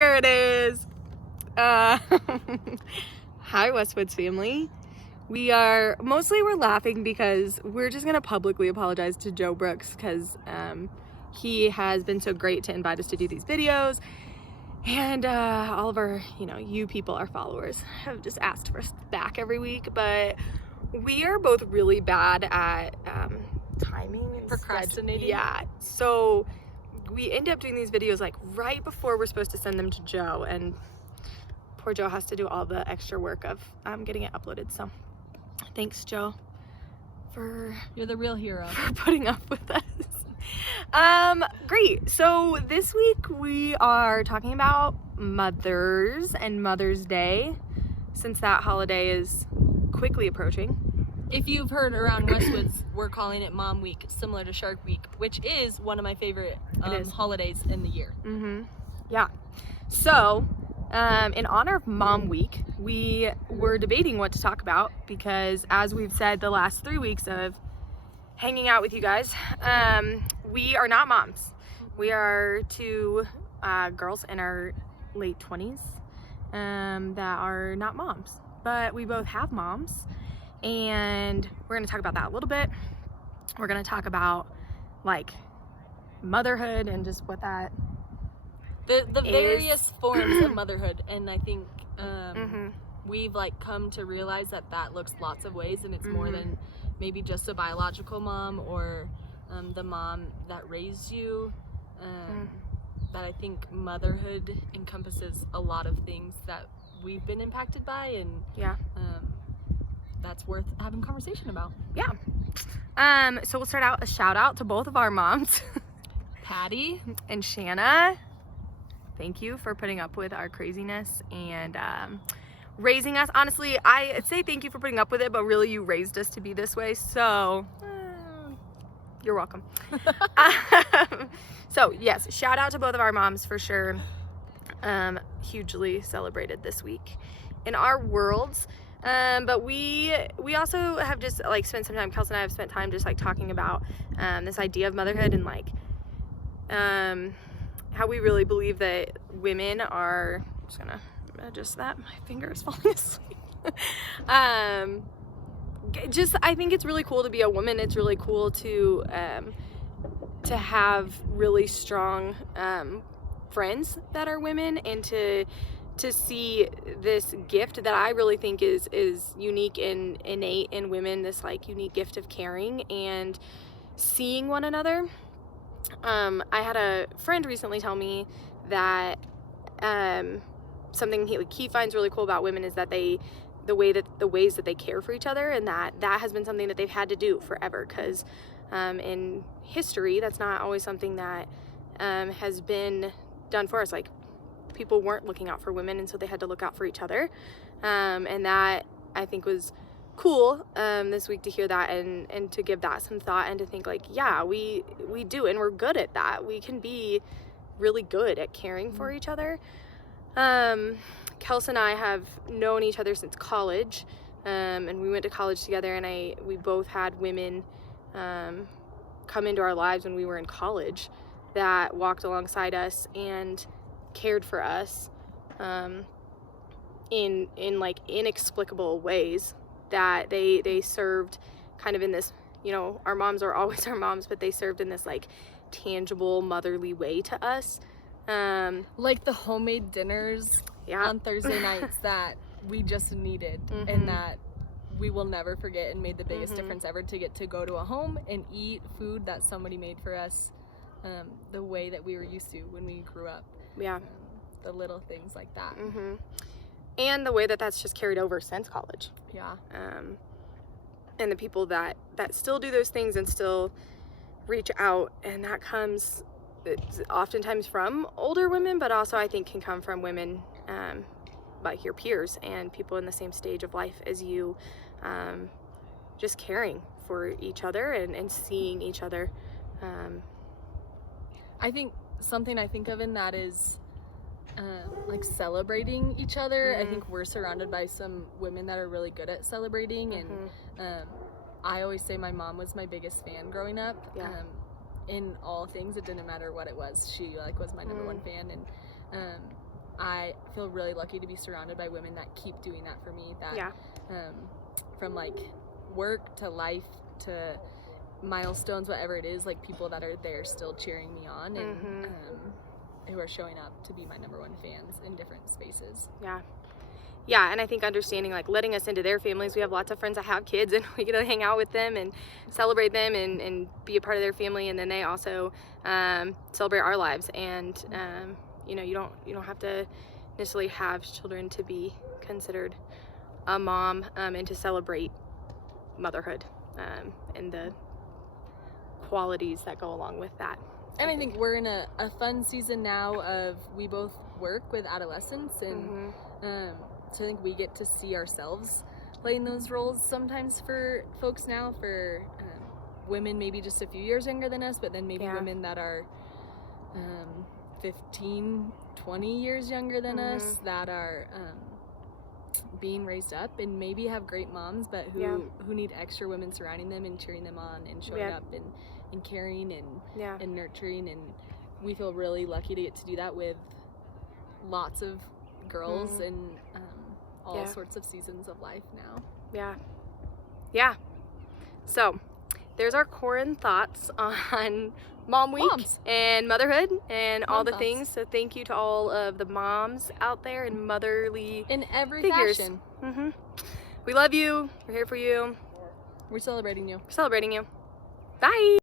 There it is. Hi, Westwoods family. We're laughing because we're just gonna publicly apologize to Joe Brooks because he has been so great to invite us to do these videos, and all of our, you people, our followers, have just asked for us back every week, but we are both really bad at timing and procrastinating. Yeah, so we end up doing these videos like right before we're supposed to send them to Joe, and poor Joe has to do all the extra work of getting it uploaded. So thanks, Joe, you're the real hero for putting up with us. Great. So this week we are talking about mothers and Mother's Day, since that holiday is quickly approaching. If you've heard around Westwoods, we're calling it Mom Week, similar to Shark Week, which is one of my favorite holidays in the year. Yeah. So, in honor of Mom Week, we were debating what to talk about because, as we've said the last 3 weeks of hanging out with you guys, we are not moms. We are two girls in our late 20s that are not moms, but we both have moms. And we're going to talk about that a little bit. We're going to talk about like motherhood and just what that the various forms of motherhood. And I think we've come to realize that looks lots of ways, and it's more than maybe just a biological mom or the mom that raised you. That I think motherhood encompasses a lot of things that we've been impacted by, and that's worth having a conversation about. Yeah. So we'll start out, a shout out to both of our moms, Patty and Shanna. Thank you for putting up with our craziness and raising us. Honestly, I say thank you for putting up with it, but really you raised us to be this way, so you're welcome. So yes, shout out to both of our moms for sure. Hugely celebrated this week in our worlds. But we also have just spent some time, Kelsey and I have spent time just talking about this idea of motherhood and how we really believe that women are, I'm just gonna adjust that, my finger is falling asleep. I think it's really cool to be a woman. It's really cool to have really strong friends that are women, and to see this gift that I really think is unique and innate in women, this unique gift of caring and seeing one another. I had a friend recently tell me that something he finds really cool about women is that the ways that they care for each other, and that has been something that they've had to do forever, because in history that's not always something that has been done for us. People weren't looking out for women, and so they had to look out for each other, and that I think was cool this week to hear that, and to give that some thought, and to think yeah, we do, and we're good at that. We can be really good at caring for each other. Kelsey and I have known each other since college, and we went to college together, and we both had women come into our lives when we were in college that walked alongside us and cared for us in inexplicable ways, that they served kind of in this, our moms are always our moms, but they served in this tangible motherly way to us, like the homemade dinners on Thursday nights that we just needed, and that we will never forget, and made the biggest difference ever, to get to go to a home and eat food that somebody made for us the way that we were used to when we grew up. The little things like that. And the way that that's just carried over since college. And the people that still do those things and still reach out, and that comes oftentimes from older women, but also I think can come from women like your peers and people in the same stage of life as you, just caring for each other and seeing each other. I think something I think of in that is celebrating each other. I think we're surrounded by some women that are really good at celebrating, and I always say my mom was my biggest fan growing up. In all things, it didn't matter what it was. She was my number one fan, and I feel really lucky to be surrounded by women that keep doing that for me, that from like work to life to milestones, whatever it is, like people that are there still cheering me on and who are showing up to be my number one fans in different spaces. Yeah, and I think understanding, like, letting us into their families. We have lots of friends that have kids, and we get to hang out with them and celebrate them and be a part of their family, and then they also celebrate our lives. And you know, you don't have to necessarily have children to be considered a mom, and to celebrate motherhood and the qualities that go along with that. And I think we're in a fun season now of, we both work with adolescents, and so I think we get to see ourselves playing those roles sometimes for folks now, for women maybe just a few years younger than us, but then maybe women that are 15, 20 years younger than us, that are being raised up and maybe have great moms, but who need extra women surrounding them and cheering them on and showing up and caring and nurturing. And we feel really lucky to get to do that with lots of girls and all sorts of seasons of life now. Yeah. So there's our Quaranthoughts on Mom Week and motherhood and all the things. So thank you to all of the moms out there and motherly in every figures. fashion. We love you. We're here for you. We're celebrating you. Bye.